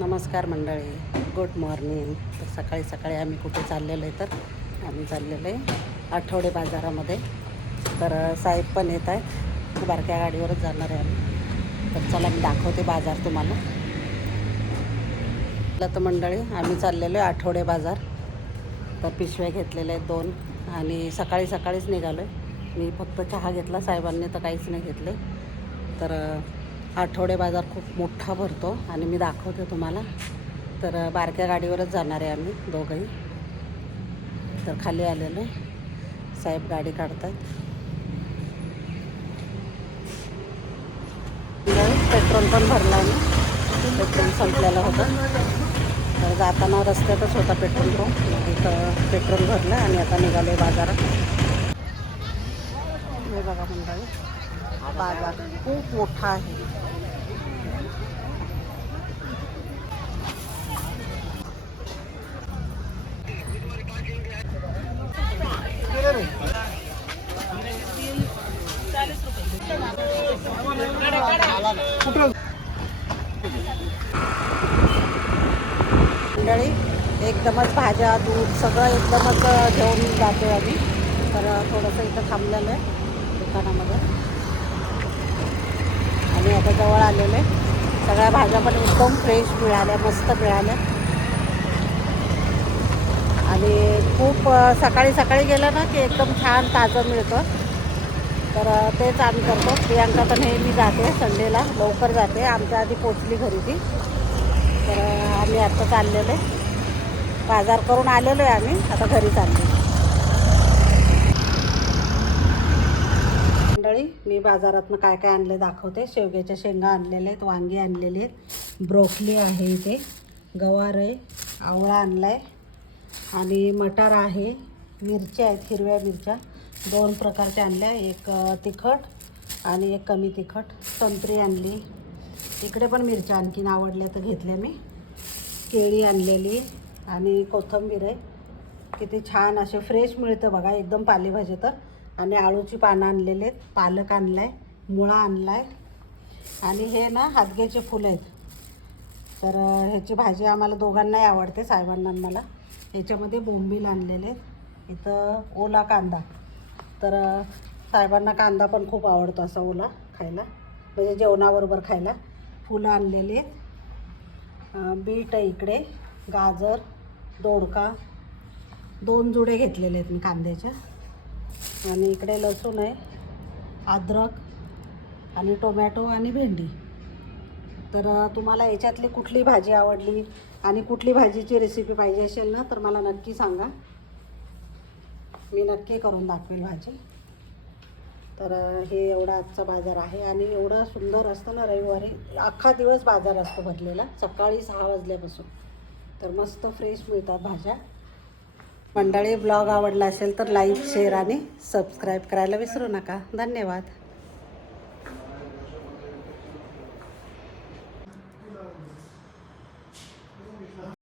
नमस्कार मंडळी, good morning. तर सकाळी सकाळी आम्ही कुठे चाललेलो आहे, तर आम्ही चाललेलो आहे आठवडे बाजारामध्ये. तर साहेब पण येत आहेत, बारक्या गाडीवरच जाणार आहे आम्ही. तर चला मी दाखवते बाजार तुम्हाला. तर मंडळी आम्ही चाललेलो आहे आठवडे बाजार. तर पिशव्या घेतलेल्या आहेत 2 आणि सकाळी सकाळीच निघालो आहे. मी फक्त चहा घेतला, साहेबांनी तर काहीच नाही घेतले. तर आठवडे बाजार खूप मोठा भरतो आणि मी दाखवते तुम्हाला. तर बारक्या गाडीवरच जाणार आहे आम्ही दोघंही. तर खाली आलेलो आहे, साहेब गाडी काढतात. पेट्रोल पण भरलं आणि पेट्रोल संपलेलं होतं. तर जाताना रस्त्यातच होता पेट्रोल पंप, तिथं पेट्रोल भरलं आणि आता निघालो आहे बाजारात. हे बघा मंडळी, बाजार खूप मोठा आहे. मंडळी एकदमच भाज्या, दूध सगळं एकदमच घेऊन जातो आम्ही. तर थोडंसं इथं थांबलेलं आहे दुकानामध्ये आणि आता जवळ आलेलं आहे. सगळ्या भाज्या पण एकदम फ्रेश मिळाल्या, मस्त मिळाल्या. आणि खूप सकाळी सकाळी गेलं ना की एकदम छान ताजं मिळतं. तर तेच आम्ही करतो. प्रियांका तर नेहमी जाते, संडेला लवकर जाते. आमच्या आधी पोचली घरी ती. तर आम्ही आता चाललेलो आहे, बाजार करून आलेलो आहे आम्ही, आता घरी चाललो. मंडळी मी बाजारातनं काय काय आणले दाखवते. शेवग्याच्या शेंगा आणलेल्या आहेत, वांगी आणलेली आहेत, ब्रोकली आहे, इथे गवार आहे, आवळा आणला आहे आणि मटार आहे, मिरच्या आहेत, हिरव्या मिरच्या 2 प्रकारच्या आणल्या, एक तिखट आणि एक कमी तिखट. संत्री आणली, इकडे पण मिरच्या आणखीन आवडल्या तर घेतल्या मी. केळी आणलेली आणि कोथिंबीर आहे. किती छान असे फ्रेश मिळतं बघा एकदम पालेभाजी. तर आणि आळूची पानं आणलेले आहेत, पालक आणला आहे, मुळा आणला आहे आणि हे ना हादग्याचे फुलं आहेत. तर ह्याची भाजी आम्हाला दोघांनाही आवडते, साहेबांना मला. ह्याच्यामध्ये बोंबील आणलेले आहेत, इथं ओला कांदा. तर साहेबांना कांदा पण खूप आवडतो असा ओला खायला, म्हणजे जेवणाबरोबर खायला. फुलं आणलेली आहेत, बीट आहे इकडे, गाजर, दोडका 2 जुडे घेतलेले आहेत मी कांद्याच्या. आणि इकडे लसूण आहे, अद्रक आणि टोमॅटो आणि भेंडी. तर तुम्हाला याच्यातली कुठली भाजी आवडली आणि कुठली भाजीची रेसिपी पाहिजे असेल ना तर मला नक्की सांगा, मी नक्की करून दाखवेल भाजी. तर हे एवढा आजचा बाजार आहे आणि एवढं सुंदर असतं ना, रविवारी अख्खा दिवस बाजार असतो भरलेला, सकाळी 6 वाजल्यापासून. तर मस्त फ्रेश मिळतात भाज्या. मंडळी ब्लॉग आवडला असेल तर लाईक, शेअर आणि सबस्क्राईब करायला विसरू नका. धन्यवाद.